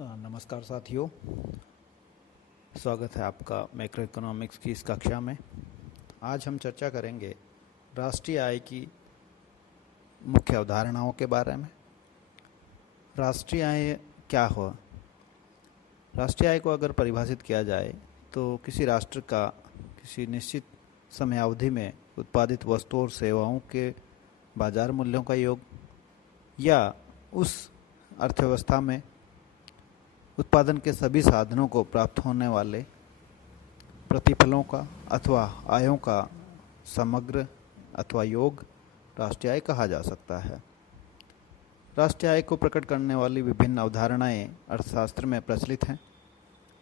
नमस्कार साथियों, स्वागत है आपका मैक्रो इकोनॉमिक्स की इस कक्षा में। आज हम चर्चा करेंगे राष्ट्रीय आय की मुख्य अवधारणाओं के बारे में। राष्ट्रीय आय क्या हो? राष्ट्रीय आय को अगर परिभाषित किया जाए तो किसी राष्ट्र का किसी निश्चित समयावधि में उत्पादित वस्तुओं और सेवाओं के बाजार मूल्यों का योग या उस अर्थव्यवस्था में उत्पादन के सभी साधनों को प्राप्त होने वाले प्रतिफलों का अथवा आयों का समग्र अथवा योग राष्ट्रीय आय कहा जा सकता है। राष्ट्रीय आय को प्रकट करने वाली विभिन्न अवधारणाएं अर्थशास्त्र में प्रचलित हैं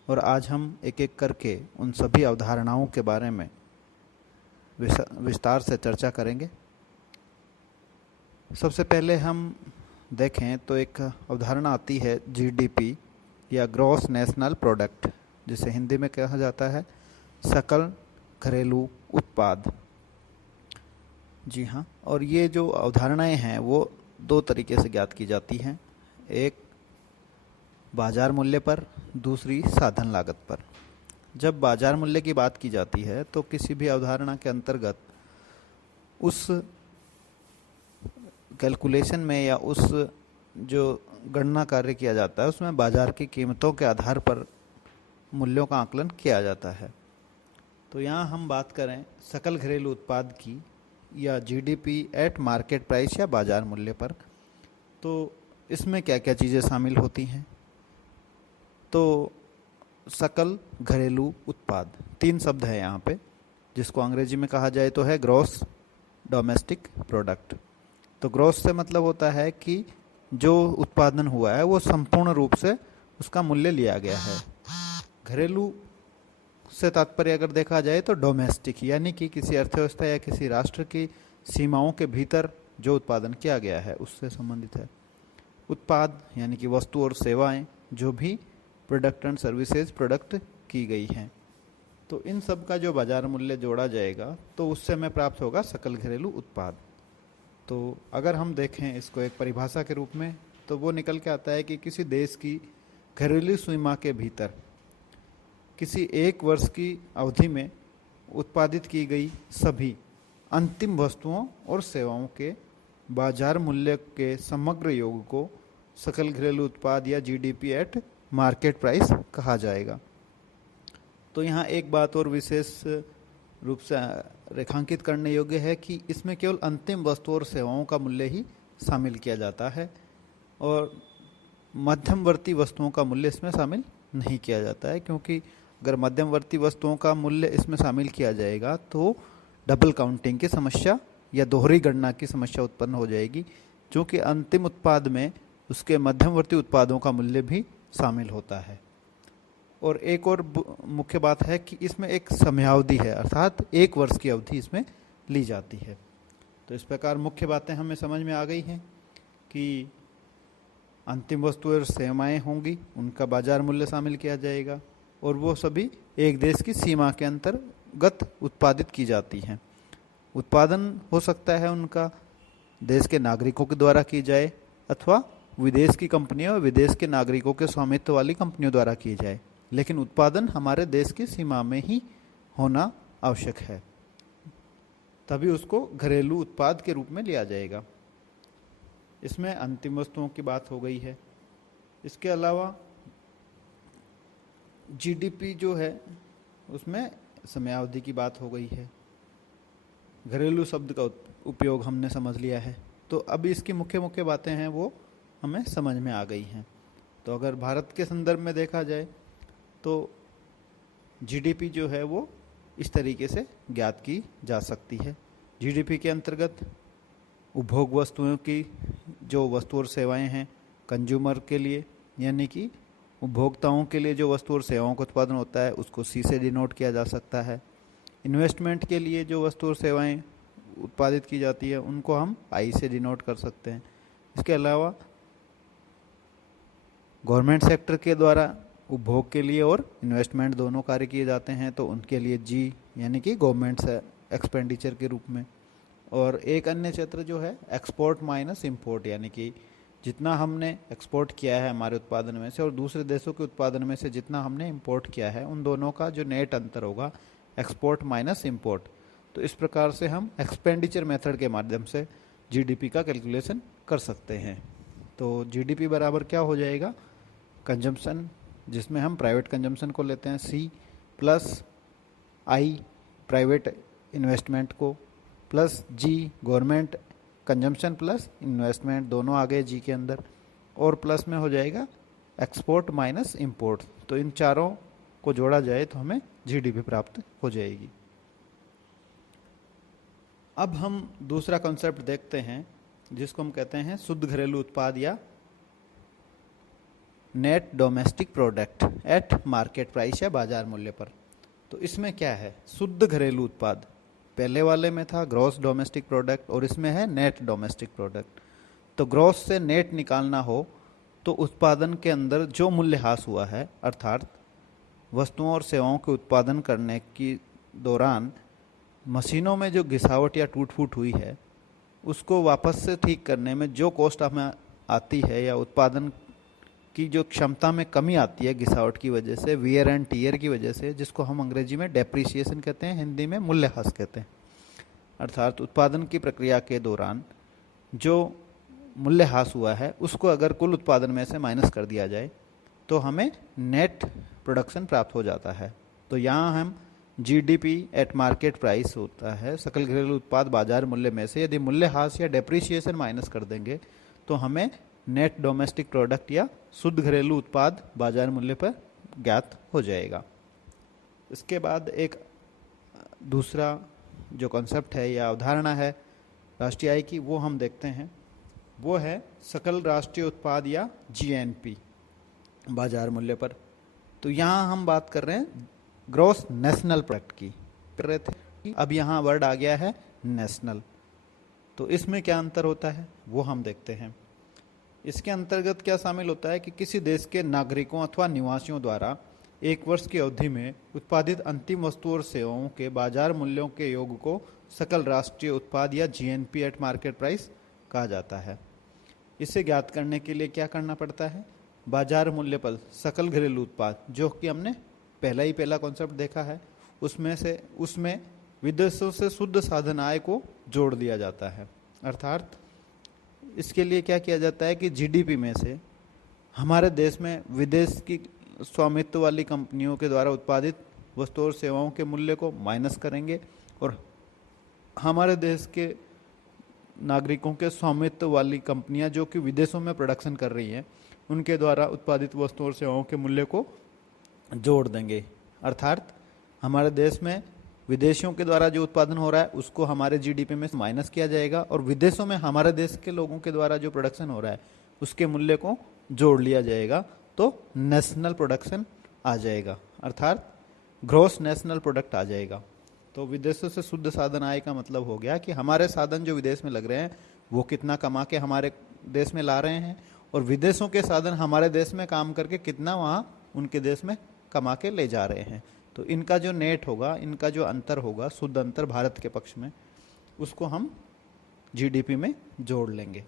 और आज हम एक एक करके उन सभी अवधारणाओं के बारे में विस्तार से चर्चा करेंगे। सबसे पहले हम देखें तो एक अवधारणा आती है जीडीपी या ग्रॉस नेशनल प्रोडक्ट, जिसे हिंदी में कहा जाता है सकल घरेलू उत्पाद। जी हाँ, और ये जो अवधारणाएं हैं वो दो तरीके से ज्ञात की जाती हैं, एक बाजार मूल्य पर, दूसरी साधन लागत पर। जब बाजार मूल्य की बात की जाती है तो किसी भी अवधारणा के अंतर्गत उस कैलकुलेशन में या उस जो गणना कार्य किया जाता है उसमें बाजार की कीमतों के आधार पर मूल्यों का आकलन किया जाता है। तो यहाँ हम बात करें सकल घरेलू उत्पाद की या जीडीपी एट मार्केट प्राइस या बाजार मूल्य पर, तो इसमें क्या क्या चीज़ें शामिल होती हैं। तो सकल घरेलू उत्पाद, तीन शब्द है यहाँ पे, जिसको अंग्रेजी में कहा जाए तो है ग्रॉस डोमेस्टिक प्रोडक्ट। तो ग्रॉस से मतलब होता है कि जो उत्पादन हुआ है वो संपूर्ण रूप से उसका मूल्य लिया गया है। घरेलू से तात्पर्य अगर देखा जाए तो डोमेस्टिक, यानी कि किसी अर्थव्यवस्था या किसी राष्ट्र की सीमाओं के भीतर जो उत्पादन किया गया है उससे संबंधित है। उत्पाद यानी कि वस्तु और सेवाएं जो भी प्रोडक्ट एंड सर्विसेज प्रोडक्ट की गई हैं, तो इन सब का जो बाजार मूल्य जोड़ा जाएगा तो उससे हमें प्राप्त होगा सकल घरेलू उत्पाद। तो अगर हम देखें इसको एक परिभाषा के रूप में तो वो निकल के आता है कि किसी देश की घरेलू सीमा के भीतर किसी एक वर्ष की अवधि में उत्पादित की गई सभी अंतिम वस्तुओं और सेवाओं के बाजार मूल्य के समग्र योग को सकल घरेलू उत्पाद या जीडीपी एट मार्केट प्राइस कहा जाएगा। तो यहाँ एक बात और विशेष रूप से रेखांकित करने योग्य है कि इसमें केवल अंतिम वस्तु और सेवाओं का मूल्य ही शामिल किया जाता है और मध्यमवर्ती वस्तुओं का मूल्य इसमें शामिल नहीं किया जाता है, क्योंकि अगर मध्यमवर्ती वस्तुओं का मूल्य इसमें शामिल किया जाएगा तो डबल काउंटिंग की समस्या या दोहरी गणना की समस्या उत्पन्न हो जाएगी, क्योंकि अंतिम उत्पाद में उसके मध्यमवर्ती उत्पादों का मूल्य भी शामिल होता है। और एक और मुख्य बात है कि इसमें एक समयावधि है, अर्थात एक वर्ष की अवधि इसमें ली जाती है। तो इस प्रकार मुख्य बातें हमें समझ में आ गई हैं कि अंतिम वस्तु और सेवाएं होंगी, उनका बाजार मूल्य शामिल किया जाएगा और वो सभी एक देश की सीमा के अंतर्गत उत्पादित की जाती हैं। उत्पादन हो सकता है उनका देश के नागरिकों के द्वारा की जाए अथवा विदेश की कंपनियों और विदेश के नागरिकों के स्वामित्व वाली कंपनियों द्वारा की जाए, लेकिन उत्पादन हमारे देश की सीमा में ही होना आवश्यक है, तभी उसको घरेलू उत्पाद के रूप में लिया जाएगा। इसमें अंतिम वस्तुओं की बात हो गई है। इसके अलावा जीडीपी जो है उसमें समयावधि की बात हो गई है। घरेलू शब्द का उपयोग हमने समझ लिया है, तो अब इसकी मुख्य मुख्य बातें हैं वो हमें समझ में आ गई हैं। तो अगर भारत के संदर्भ में देखा जाए तो जीडीपी जो है वो इस तरीके से ज्ञात की जा सकती है। जीडीपी के अंतर्गत उपभोग वस्तुओं की जो वस्तु और सेवाएं हैं कंज्यूमर के लिए, यानी कि उपभोक्ताओं के लिए जो वस्तु और सेवाओं का उत्पादन होता है उसको सी से डिनोट किया जा सकता है। इन्वेस्टमेंट के लिए जो वस्तु और सेवाएं उत्पादित की जाती है उनको हम आई से डिनोट कर सकते हैं। इसके अलावा गवर्नमेंट सेक्टर के द्वारा उपभोग के लिए और इन्वेस्टमेंट दोनों कार्य किए जाते हैं, तो उनके लिए जी यानी कि गवर्नमेंट से एक्सपेंडिचर के रूप में। और एक अन्य क्षेत्र जो है एक्सपोर्ट माइनस इंपोर्ट, यानी कि जितना हमने एक्सपोर्ट किया है हमारे उत्पादन में से और दूसरे देशों के उत्पादन में से जितना हमने इंपोर्ट किया है, उन दोनों का जो नेट अंतर होगा, एक्सपोर्ट माइनस इंपोर्ट। तो इस प्रकार से हम एक्सपेंडिचर मेथड के माध्यम से जीडीपी का कैलकुलेशन कर सकते हैं। तो जीडीपी बराबर क्या हो जाएगा, कंजम्पशन, जिसमें हम प्राइवेट कंजम्पशन को लेते हैं सी, प्लस आई प्राइवेट इन्वेस्टमेंट को, प्लस जी गवर्नमेंट कंजम्पशन प्लस इन्वेस्टमेंट, दोनों आ गए जी के अंदर, और प्लस में हो जाएगा एक्सपोर्ट माइनस इंपोर्ट। तो इन चारों को जोड़ा जाए तो हमें जीडीपी प्राप्त हो जाएगी। अब हम दूसरा कॉन्सेप्ट देखते हैं जिसको हम कहते हैं शुद्ध घरेलू उत्पाद या net domestic product at market price या बाजार मूल्य पर। तो इसमें क्या है, शुद्ध घरेलू उत्पाद, पहले वाले में था ग्रॉस डोमेस्टिक प्रोडक्ट और इसमें है नेट डोमेस्टिक प्रोडक्ट। तो ग्रॉस से नेट निकालना हो तो उत्पादन के अंदर जो मूल्यह्रास हुआ है, अर्थात वस्तुओं और सेवाओं के उत्पादन करने की दौरान मशीनों में जो घिसावट या टूट फूट हुई है, उसको वापस से ठीक करने में जो कॉस्ट हमें आती है या उत्पादन की जो क्षमता में कमी आती है घिसावट की वजह से, वियर एंड टीयर की वजह से, जिसको हम अंग्रेजी में डेप्रिसिएशन कहते हैं, हिंदी में मूल्यह्रास कहते हैं। अर्थात उत्पादन की प्रक्रिया के दौरान जो मूल्यह्रास हुआ है उसको अगर कुल उत्पादन में से माइनस कर दिया जाए तो हमें नेट प्रोडक्शन प्राप्त हो जाता है। तो यहाँ हम जीडीपी एट मार्केट प्राइस होता है, सकल घरेलू उत्पाद बाजार मूल्य में से यदि मूल्यह्रास या डेप्रिसिएशन माइनस कर देंगे तो हमें नेट डोमेस्टिक प्रोडक्ट या शुद्ध घरेलू उत्पाद बाजार मूल्य पर ज्ञात हो जाएगा। इसके बाद एक दूसरा जो कॉन्सेप्ट है या अवधारणा है राष्ट्रीय आय की, वो हम देखते हैं, वो है सकल राष्ट्रीय उत्पाद या जीएनपी बाजार मूल्य पर। तो यहाँ हम बात कर रहे हैं ग्रॉस नेशनल प्रोडक्ट की कर रहे थे, अब यहाँ वर्ड आ गया है नेशनल। तो इसमें क्या अंतर होता है वो हम देखते हैं। इसके अंतर्गत क्या शामिल होता है कि किसी देश के नागरिकों अथवा निवासियों द्वारा एक वर्ष की अवधि में उत्पादित अंतिम वस्तु और सेवाओं के बाजार मूल्यों के योग को सकल राष्ट्रीय उत्पाद या जीएनपी एट मार्केट प्राइस कहा जाता है। इसे ज्ञात करने के लिए क्या करना पड़ता है, बाजार मूल्य पर सकल घरेलू उत्पाद, जो कि हमने पहला कॉन्सेप्ट देखा है, उसमें विदेशों से शुद्ध साधन आय को जोड़ दिया जाता है। अर्थात इसके लिए क्या किया जाता है कि जीडीपी में से हमारे देश में विदेश की स्वामित्व वाली कंपनियों के द्वारा उत्पादित वस्तुओं और सेवाओं के मूल्य को माइनस करेंगे और हमारे देश के नागरिकों के स्वामित्व वाली कंपनियां जो कि विदेशों में प्रोडक्शन कर रही हैं, उनके द्वारा उत्पादित वस्तुओं और सेवाओं के मूल्य को जोड़ देंगे। अर्थात हमारे देश में विदेशियों के द्वारा जो उत्पादन हो रहा है उसको हमारे जीडीपी में माइनस किया जाएगा और विदेशों में हमारे देश के लोगों के द्वारा जो प्रोडक्शन हो रहा है उसके मूल्य को जोड़ लिया जाएगा, तो नेशनल प्रोडक्शन आ जाएगा, अर्थात ग्रॉस नेशनल प्रोडक्ट आ जाएगा। तो विदेशों से शुद्ध साधन आय का मतलब हो गया कि हमारे साधन जो विदेश में लग रहे हैं वो कितना कमा के हमारे देश में ला रहे हैं और विदेशों के साधन हमारे देश में काम करके कितना वहाँ उनके देश में कमा के ले जा रहे हैं। तो इनका जो नेट होगा, इनका जो अंतर होगा, शुद्ध अंतर भारत के पक्ष में, उसको हम जीडीपी में जोड़ लेंगे।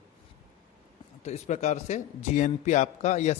तो इस प्रकार से जीएनपी आपका या